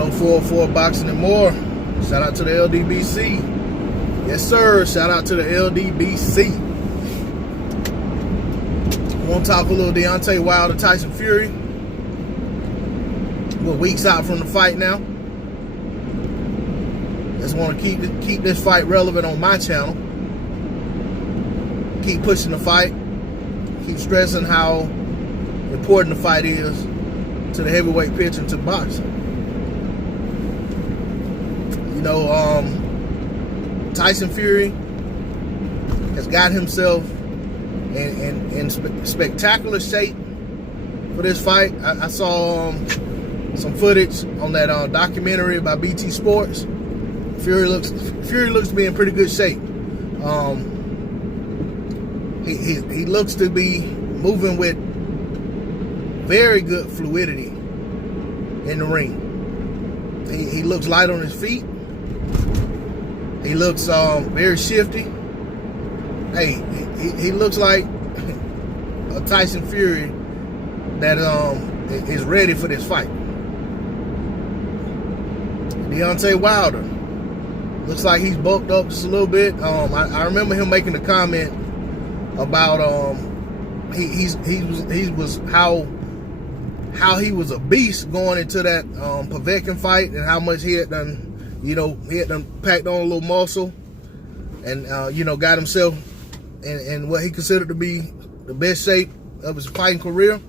Kilo 404 Boxing and More. Shout out to the LDBC. Yes, sir. Shout out to the LDBC. Want to talk a little Deontay Wilder, Tyson Fury. We're weeks out from the fight now. Just want to keep this fight relevant on my channel. Keep pushing the fight. Keep stressing how important the fight is to the heavyweight pitch and to boxing. You know, Tyson Fury has got himself in spectacular shape for this fight. I saw some footage on that documentary by BT Sports. Fury looks to be in pretty good shape. He looks to be moving with very good fluidity in the ring. He looks light on his feet. He looks very shifty. Hey, he looks like a Tyson Fury that is ready for this fight. Deontay Wilder looks like he's bulked up just a little bit. I remember him making a comment about he was how he was a beast going into that Povetkin fight, and how much he had done. You know, he had done packed on a little muscle, and you know, got himself in what he considered to be the best shape of his fighting career.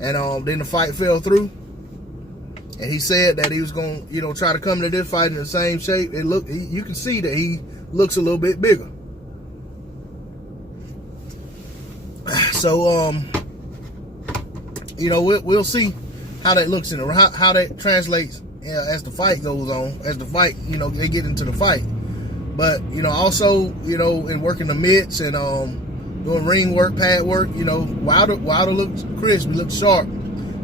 And then the fight fell through, and he said that he was going to, you know, try to come to this fight in the same shape. You can see that he looks a little bit bigger. So you know, we'll see how that looks in how that translates as the fight goes on, as the fight, you know, they get into the fight. But, you know, also, you know, in working the mitts and doing ring work, pad work, you know, Wilder looks crisp, he looks sharp.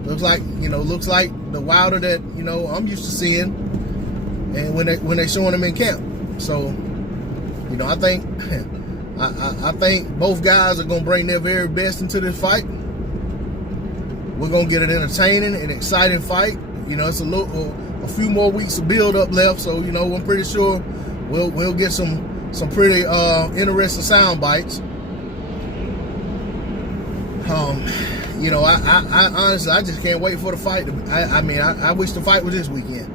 Looks like the Wilder that, you know, I'm used to seeing, and when they're showing him in camp. So, you know, I think I think both guys are gonna bring their very best into this fight. We're gonna get an entertaining and exciting fight. You know, it's a few more weeks of build up left, so, you know, I'm pretty sure we'll get some pretty interesting sound bites. You know, I honestly, I just can't wait for the fight. I mean, I wish the fight was this weekend.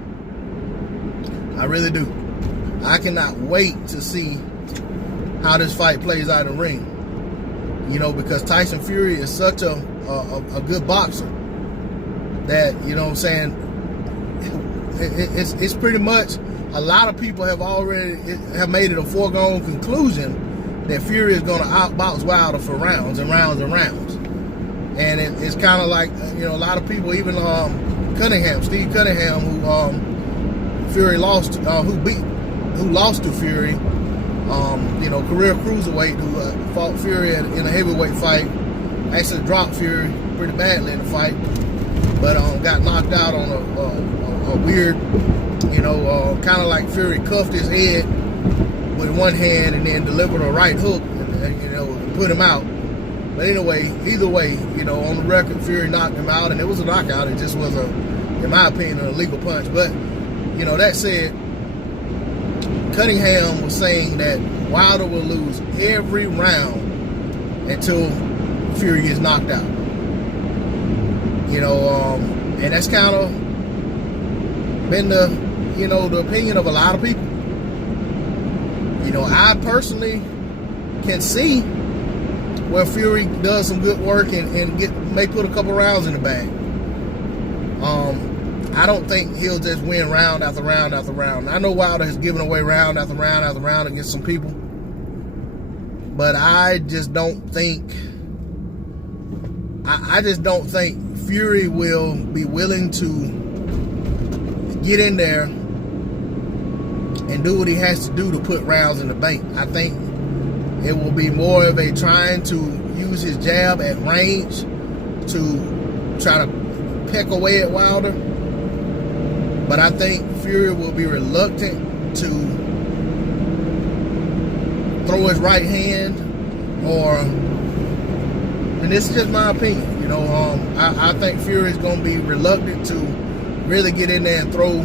I really do. I cannot wait to see how this fight plays out in the ring. You know, because Tyson Fury is such a good boxer that, you know what I'm saying, it's pretty much, a lot of people have made it a foregone conclusion that Fury is going to outbox Wilder for rounds and rounds and rounds. And it's kind of like, you know, a lot of people, even Steve Cunningham, who Fury lost, who lost to Fury, you know, career cruiserweight, who fought Fury in a heavyweight fight, actually dropped Fury pretty badly in the fight, but got knocked out on a weird, you know, kind of like Fury cuffed his head with one hand and then delivered a right hook, and you know, put him out. But anyway, either way, you know, on the record, Fury knocked him out, and it was a knockout. It just was in my opinion, a legal punch. But, you know, that said, Cunningham was saying that Wilder will lose every round until Fury gets knocked out. You know, and that's kind of been the, you know, the opinion of a lot of people. You know, I personally can see where Fury does some good work and may put a couple rounds in the bag. I don't think he'll just win round after round after round. I know Wilder has given away round after round after round against some people, but I just don't think Fury will be willing to get in there and do what he has to do to put rounds in the bank. I think it will be more of a trying to use his jab at range to try to peck away at Wilder. But I think Fury will be reluctant to throw his right hand, and this is just my opinion, you know, I think Fury is going to be reluctant to really get in there and throw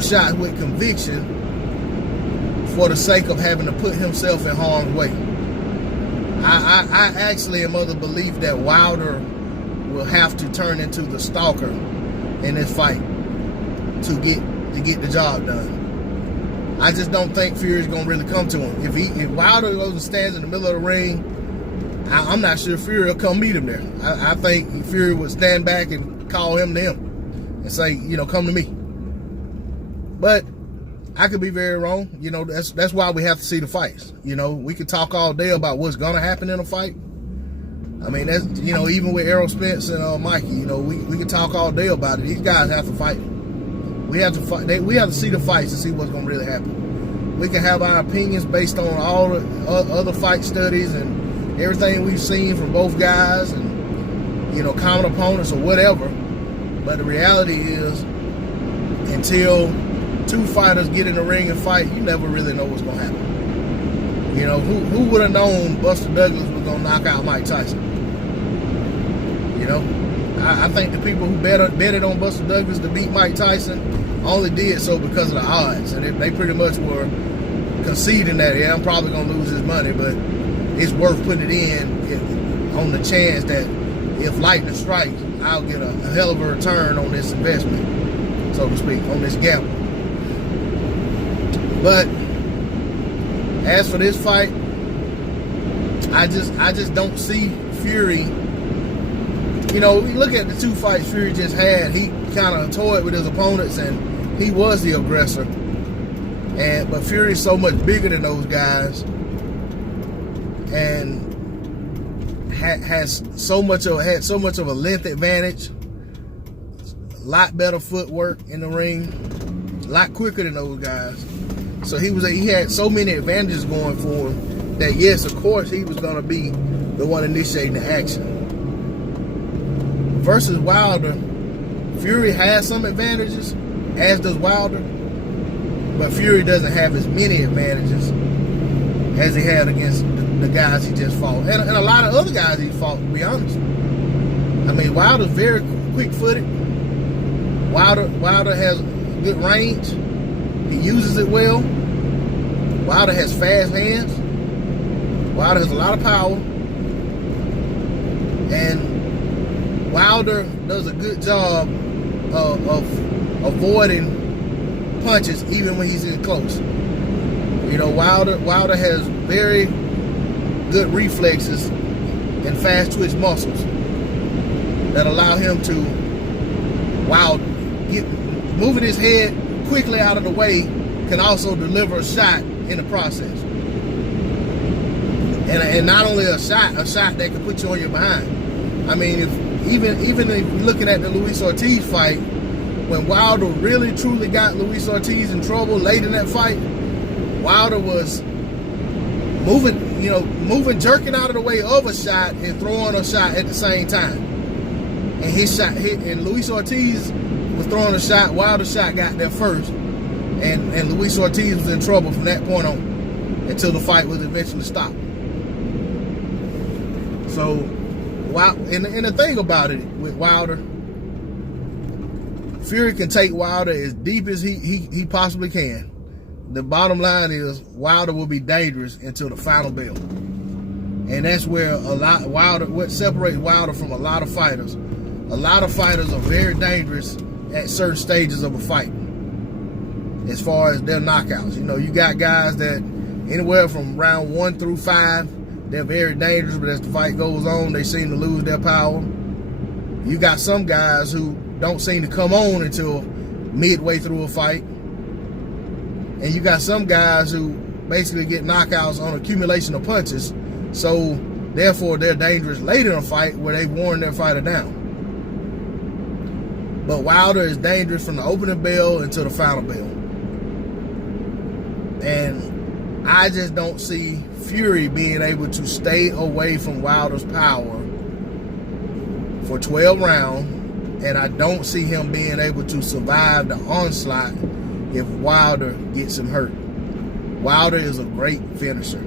shots with conviction for the sake of having to put himself in harm's way. I actually am of the belief that Wilder will have to turn into the stalker in this fight to get the job done. I just don't think Fury's gonna really come to him. If Wilder goes and stands in the middle of the ring, I'm not sure Fury will come meet him there. I think Fury would stand back and call him to him and say, come to me. But I could be very wrong. That's why we have to see the fights. We could talk all day about what's gonna happen in a fight. I mean, that's even with Errol Spence and Mikey, we can talk all day about it. These guys have to fight. We have to fight. We have to see the fights to see what's gonna really happen. We can have our opinions based on all the other fight studies and everything we've seen from both guys and common opponents or whatever. But the reality is, until two fighters get in the ring and fight, you never really know what's gonna happen. Who would have known Buster Douglas was gonna knock out Mike Tyson? I think the people who betted on Buster Douglas to beat Mike Tyson only did so because of the odds, and they pretty much were conceding that, yeah, I'm probably gonna lose this money, but it's worth putting it in on the chance that if lightning strikes, I'll get a hell of a return on this investment, so to speak, on this gamble. But as for this fight, I just don't see Fury. We look at the two fights Fury just had. He kind of toyed with his opponents, and he was the aggressor. But Fury's so much bigger than those guys, and had so much of a length advantage, a lot better footwork in the ring, a lot quicker than those guys. So he had so many advantages going for him that, yes, of course, he was going to be the one initiating the action. Versus Wilder, Fury has some advantages, as does Wilder, but Fury doesn't have as many advantages as he had against the guys he just fought. And a lot of other guys he fought, to be honest. I mean, Wilder's very quick-footed. Wilder has good range. He uses it well. Wilder has fast hands. Wilder has a lot of power. And Wilder does a good job of avoiding punches even when he's in close. Wilder has very good reflexes and fast twitch muscles that allow him to, while moving his head quickly out of the way, can also deliver a shot in the process. And not only a shot that can put you on your behind. I mean, even if you're looking at the Luis Ortiz fight, when Wilder really truly got Luis Ortiz in trouble late in that fight, Wilder was moving, jerking out of the way of a shot and throwing a shot at the same time. And and Luis Ortiz was throwing a shot. Wilder's shot got there first, and Luis Ortiz was in trouble from that point on until the fight was eventually stopped. So, and the thing about it with Wilder, Fury can take Wilder as deep as he possibly can. The bottom line is Wilder will be dangerous until the final bell. And that's where what separates Wilder from a lot of fighters. A lot of fighters are very dangerous at certain stages of a fight as far as their knockouts. You got guys that anywhere from round 1 through 5, they're very dangerous, but as the fight goes on, they seem to lose their power. You got some guys who don't seem to come on until midway through a fight. And you got some guys who basically get knockouts on accumulation of punches, so therefore they're dangerous later in a fight where they've worn their fighter down. But Wilder is dangerous from the opening bell until the final bell. And I just don't see Fury being able to stay away from Wilder's power for 12 rounds, and I don't see him being able to survive the onslaught if Wilder gets him hurt. Wilder is a great finisher.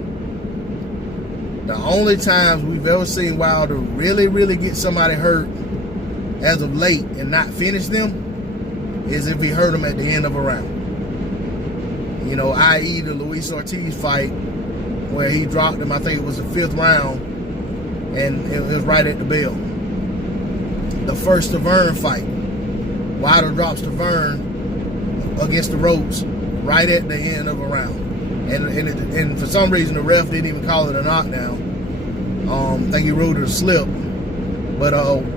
The only times we've ever seen Wilder really, really get somebody hurt as of late and not finished them is if he hurt them at the end of a round. You know, i.e. the Luis Ortiz fight where he dropped him, I think it was the 5th round, and it was right at the bell. The first Tavern fight, Wilder drops Tavern against the ropes right at the end of a round. And for some reason, the ref didn't even call it a knockdown. I think he ruled it a slip. But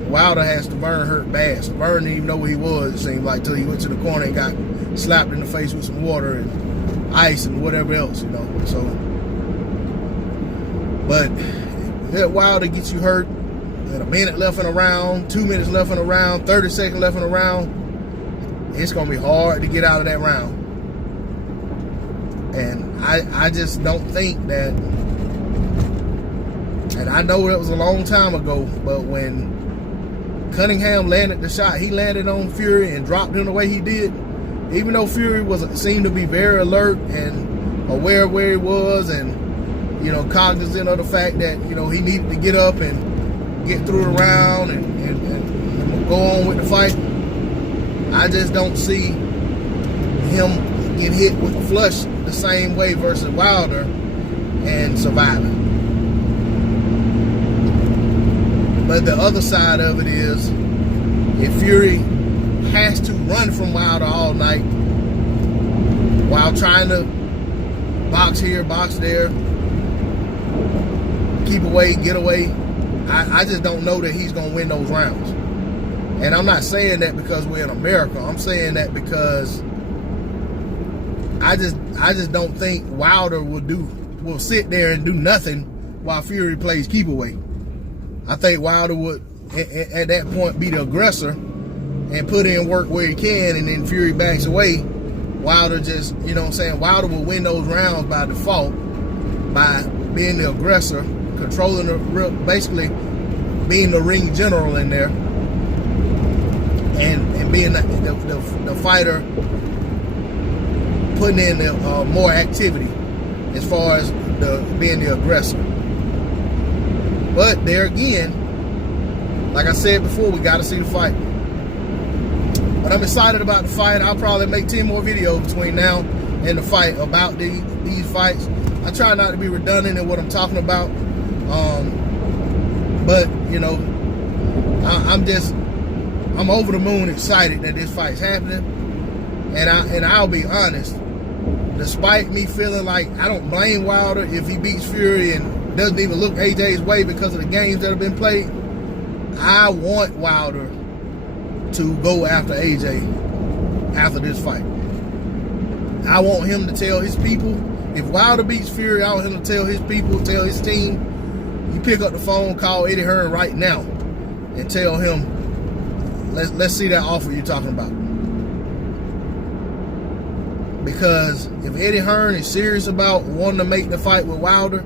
Wilder has Tavern hurt bad. Tavern didn't even know where he was, it seemed like, till he went to the corner and got slapped in the face with some water and ice and whatever else, you know. So, but that Wilder gets you hurt at a minute left in a round, 2 minutes left in a round, 30 seconds left in a round, it's going to be hard to get out of that round. And I just don't think that, and I know that was a long time ago, but when Cunningham landed the shot he landed on Fury and dropped him the way he did, even though Fury seemed to be very alert and aware of where he was and, you know, cognizant of the fact that, you know, he needed to get up and get through the round and go on with the fight, I just don't see him get hit with a flush the same way versus Wilder and surviving. But the other side of it is, if Fury has to run from Wilder all night while trying to box here, box there, keep away, get away, I just don't know that he's going to win those rounds. And I'm not saying that because we're in America. I'm saying that because I just don't think Wilder will sit there and do nothing while Fury plays keep away. I think Wilder would at that point be the aggressor and put in work where he can, and then Fury backs away. Wilder just, you know what I'm saying, Wilder will win those rounds by default by being the aggressor, controlling basically being the ring general in there, and being the fighter, putting in more activity as far as being the aggressor. But there again, like I said before, we got to see the fight. But I'm excited about the fight. I'll probably make 10 more videos between now and the fight about these fights. I try not to be redundant in what I'm talking about. But, you know, I'm over the moon excited that this fight's happening. And I'll be honest, despite me feeling like I don't blame Wilder if he beats Fury and doesn't even look AJ's way because of the games that have been played, I want Wilder to go after AJ after this fight. I want him to tell his people, if Wilder beats Fury, I want him to tell his people, tell his team, you pick up the phone, call Eddie Hearn right now and tell him, let's see that offer you're talking about. Because if Eddie Hearn is serious about wanting to make the fight with Wilder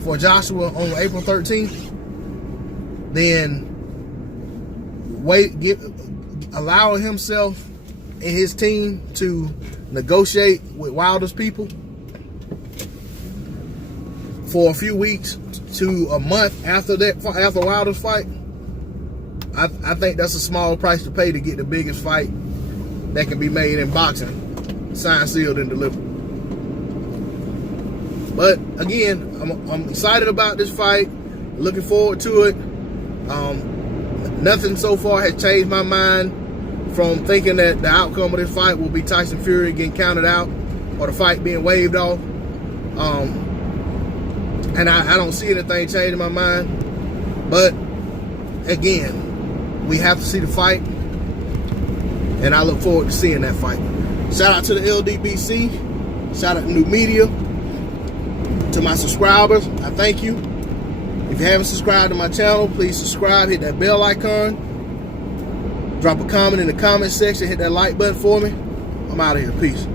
for Joshua on April 13th, then allow himself and his team to negotiate with Wilder's people for a few weeks to a month after Wilder's fight. I think that's a small price to pay to get the biggest fight that can be made in boxing, signed, sealed, and delivered. But again, I'm excited about this fight, looking forward to it. Nothing so far has changed my mind from thinking that the outcome of this fight will be Tyson Fury getting counted out or the fight being waved off. And I don't see anything changing my mind. But again, we have to see the fight, and I look forward to seeing that fight. Shout out to the LDBC. Shout out to New Media. To my subscribers, I thank you. If you haven't subscribed to my channel, please subscribe, hit that bell icon, drop a comment in the comment section, hit that like button for me. I'm out of here. Peace.